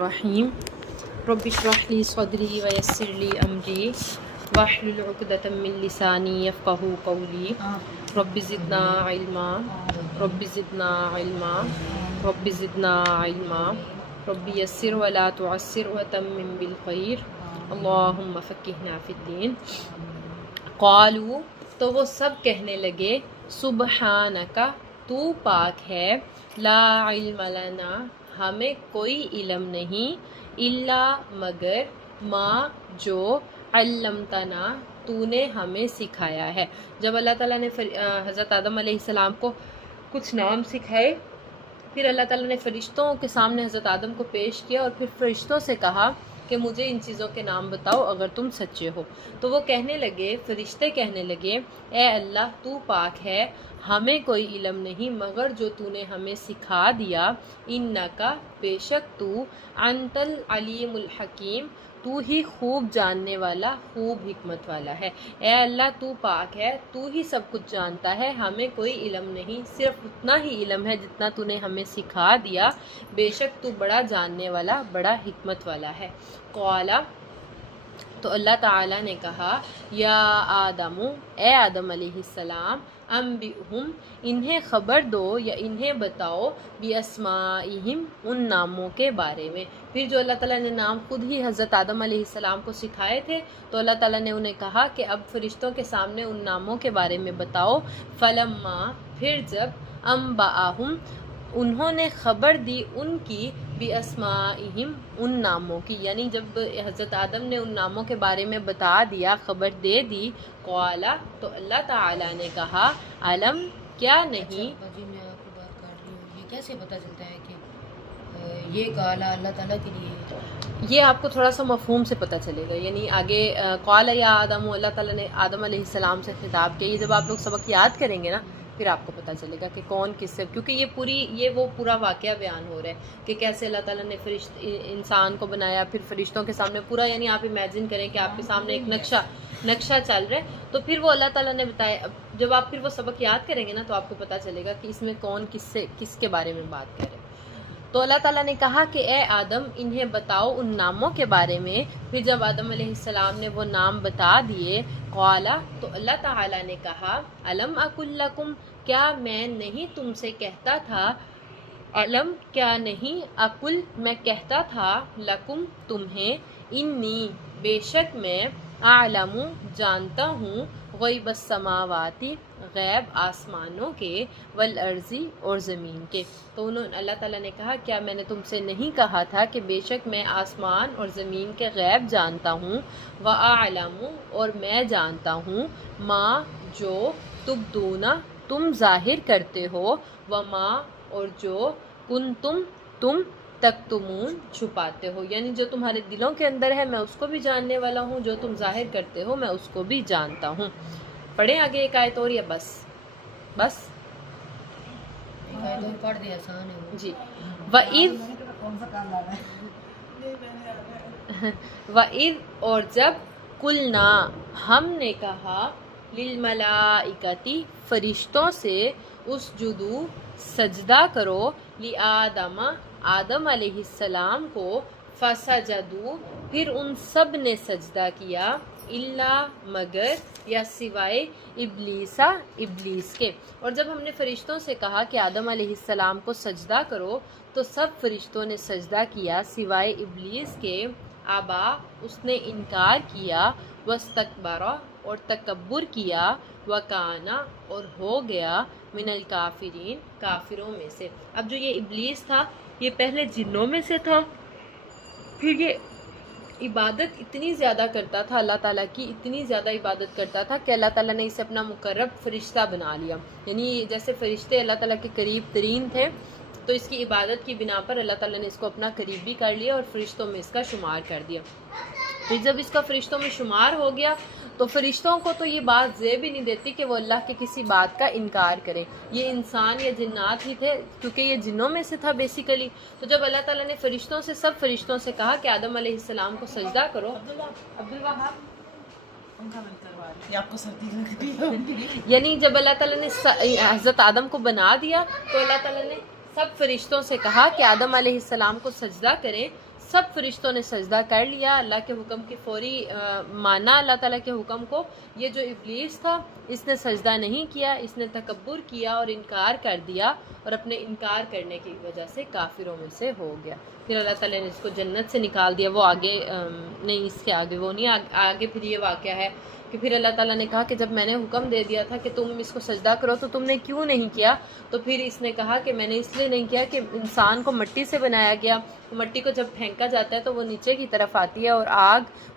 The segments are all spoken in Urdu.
الرحیم رب اشرح لی صدری ویسر لی امری واحلل عقدۃ من لسانی یفقهوا قولی رب زدنا علما رب زدنا علما رب زدنا علما رب یسر ولا تعسر وتمم بالخیر اللہم فقہنا فی الدین۔ قالوا، تو وہ سب کہنے لگے، سبحانک، تو پاک ہے، لا علم لنا، ہمیں کوئی علم نہیں، الا مگر ما جو علمتنا، تو نے ہمیں سکھایا ہے۔ جب اللہ تعالیٰ نے حضرت آدم علیہ السلام کو کچھ نام سکھائے، پھر اللہ تعالیٰ نے فرشتوں کے سامنے حضرت آدم کو پیش کیا اور پھر فرشتوں سے کہا کہ مجھے ان چیزوں کے نام بتاؤ اگر تم سچے ہو۔ تو وہ کہنے لگے، فرشتے کہنے لگے، اے اللہ تو پاک ہے، ہمیں کوئی علم نہیں مگر جو تو نے ہمیں سکھا دیا، انکا، بے شک تو، انت العلیم الحکیم، تو ہی خوب جاننے والا، خوب حکمت والا ہے۔ اے اللہ تو پاک ہے، تو ہی سب کچھ جانتا ہے، ہمیں کوئی علم نہیں، صرف اتنا ہی علم ہے جتنا تو نے ہمیں سکھا دیا، بے شک تو بڑا جاننے والا، بڑا حکمت والا ہے۔ قالا، تو اللہ تعالیٰ نے کہا، یا آدم، اے آدم علیہ السلام، انبئہم، انہیں خبر دو یا انہیں بتاؤ، باسمائہم، ان ناموں کے بارے میں۔ پھر جو اللہ تعالیٰ نے نام خود ہی حضرت آدم علیہ السلام کو سکھائے تھے، تو اللہ تعالیٰ نے انہیں کہا کہ اب فرشتوں کے سامنے ان ناموں کے بارے میں بتاؤ۔ فلما، پھر جب، انبأہم، انہوں نے خبر دی ان کی، باسمائہم، ان ناموں کی، یعنی جب حضرت آدم نے ان ناموں کے بارے میں بتا دیا، خبر دے دی، قالا، تو اللہ تعالیٰ نے کہا، علم، کیا نہیں۔ جی میں آپ کو بات کر رہی ہوں، یہ کیسے پتہ چلتا ہے کہ یہ قالا اللہ تعالیٰ کے لیے؟ یہ آپ کو تھوڑا سا مفہوم سے پتہ چلے گا، یعنی آگے قال یا آدم، اللہ تعالیٰ نے آدم علیہ السلام سے خطاب کیا۔ یہ جب آپ لوگ سبق یاد کریں گے نا، پھر آپ کو پتہ چلے گا کہ کون کس سے، کیونکہ یہ وہ پورا واقعہ بیان ہو رہا ہے کہ کیسے اللہ تعالیٰ نے انسان کو بنایا، پھر فرشتوں کے سامنے پورا، یعنی آپ امیجن کریں کہ آپ کے سامنے ایک نقشہ چل رہا ہے، تو پھر وہ اللہ تعالیٰ نے بتایا۔ جب آپ پھر وہ سبق یاد کریں گے نا، تو آپ کو پتہ چلے گا کہ اس میں کون کس کے بارے میں بات کر رہے ہیں۔ تو اللہ تعالیٰ نے کہا کہ اے آدم، انہیں بتاؤ ان ناموں کے بارے میں۔ پھر جب آدم علیہ السلام نے وہ نام بتا دیے، قالا، تو اللہ تعالیٰ نے کہا، الم اقل لکم، کیا میں نہیں تم سے کہتا تھا، علم، کیا نہیں، اقل، میں کہتا تھا، لکم، تمہیں، انی، بے شک میں، اعلم، جانتا ہوں، غیب السماواتی، غیب آسمانوں کے، والارضی، اور زمین کے۔ تو اللہ تعالیٰ نے کہا، کیا میں نے تم سے نہیں کہا تھا کہ بے شک میں آسمان اور زمین کے غیب جانتا ہوں، وَأَعْلَمُ، اور میں جانتا ہوں، ما، جو، تبدون، تم ظاہر کرتے ہو، وما، اور جو، تم تکتمون، چھپاتے ہو، یعنی جو تمہارے دلوں کے اندر ہے میں اس کو بھی جاننے والا ہوں، جو تم ظاہر کرتے ہو میں اس کو بھی جانتا ہوں۔ پڑھیں آگے ایک آیت اور، یا بس ایک آیت اور پڑھ دیا، آسان ہے وہ۔ جی۔ وَإِذْ، اور جب، قُلْنَا، ہم نے کہا، لِلْمَلَائِكَةِ، فرشتوں سے، اسجدوا، سجدہ کرو، لِآدَمَ، آدم علیہ السلام کو، فسجدوا، پھر ان سب نے سجدہ کیا، الا، مگر، یا سوائے، ابلیسا، ابلیس کے۔ اور جب ہم نے فرشتوں سے کہا کہ آدم علیہ السلام کو سجدہ کرو، تو سب فرشتوں نے سجدہ کیا سوائے ابلیس کے، ابا، اس نے انکار کیا، واستکبر، اور تکبر کیا، وکانا، اور ہو گیا، من الکافرین، کافروں میں سے۔ اب جو یہ ابلیس تھا، یہ پہلے جنوں میں سے تھا، پھر یہ عبادت اتنی زیادہ کرتا تھا اللہ تعالیٰ کی، اتنی زیادہ عبادت کرتا تھا کہ اللہ تعالیٰ نے اسے اپنا مقرب فرشتہ بنا لیا، یعنی جیسے فرشتے اللہ تعالیٰ کے قریب ترین تھے، تو اس کی عبادت کی بنا پر اللہ تعالیٰ نے اس کو اپنا قریب بھی کر لیا اور فرشتوں میں اس کا شمار کر دیا۔ پھر جب اس کا فرشتوں میں شمار ہو گیا، تو فرشتوں کو تو یہ بات زیب بھی نہیں دیتی کہ وہ اللہ کے کسی بات کا انکار کریں، یہ انسان یا جنات ہی تھے، کیونکہ یہ جنوں میں سے تھا بیسیکلی۔ تو جب اللہ تعالیٰ نے سب فرشتوں سے کہا کہ آدم علیہ السلام کو سجدہ کرو، یعنی جب اللہ تعالیٰ نے حضرت آدم کو بنا دیا، تو اللہ تعالیٰ نے سب فرشتوں سے کہا کہ آدم علیہ السلام کو سجدہ کریں، سب فرشتوں نے سجدہ کر لیا اللہ کے حکم کی فوری مانا اللہ تعالیٰ کے حکم کو. یہ جو ابلیس تھا اس نے سجدہ نہیں کیا, اس نے تکبر کیا اور انکار کر دیا اور اپنے انکار کرنے کی وجہ سے کافروں میں سے ہو گیا. پھر اللہ تعالیٰ نے اس کو جنت سے نکال دیا. وہ آگے نہیں, اس کے آگے وہ نہیں, آگے پھر یہ واقعہ ہے کہ پھر اللہ تعالیٰ نے کہا کہ جب میں نے حکم دے دیا تھا کہ تم اس کو سجدہ کرو تو تم نے کیوں نہیں کیا؟ تو پھر اس نے کہا کہ میں نے اس لیے نہیں کیا کہ انسان کو مٹی سے بنایا گیا, مٹی کو جب پھینکا جاتا ہے تو وہ نیچے کی طرف آتی ہے, اور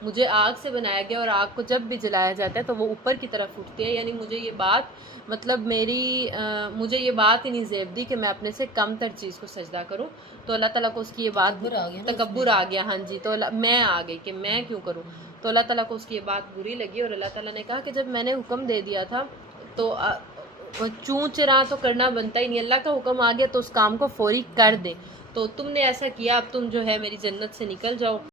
مجھے آگ سے بنایا گیا اور آگ کو جب بھی جلایا جاتا ہے تو وہ اوپر کی طرف اٹھتی ہے. یعنی مجھے یہ بات مجھے یہ بات ہی نہیں زیب دی کہ میں اپنے سے کم تر چیز کو سجدہ کروں. تو اللہ تعالیٰ کو اس کی یہ بات تکبر آ گیا. ہاں جی, تو میں آ گئی کہ میں کیوں کروں. تو اللہ تعالیٰ کو اس کی یہ بات بری لگی اور اللہ تعالیٰ نے کہا کہ جب میں نے حکم دے دیا تھا تو چوں چراں تو کرنا بنتا ہی نہیں, اللہ کا حکم آ گیا تو اس کام کو فوری کر دے. تو تم نے ایسا کیا, اب تم جو ہے میری جنت سے نکل جاؤ.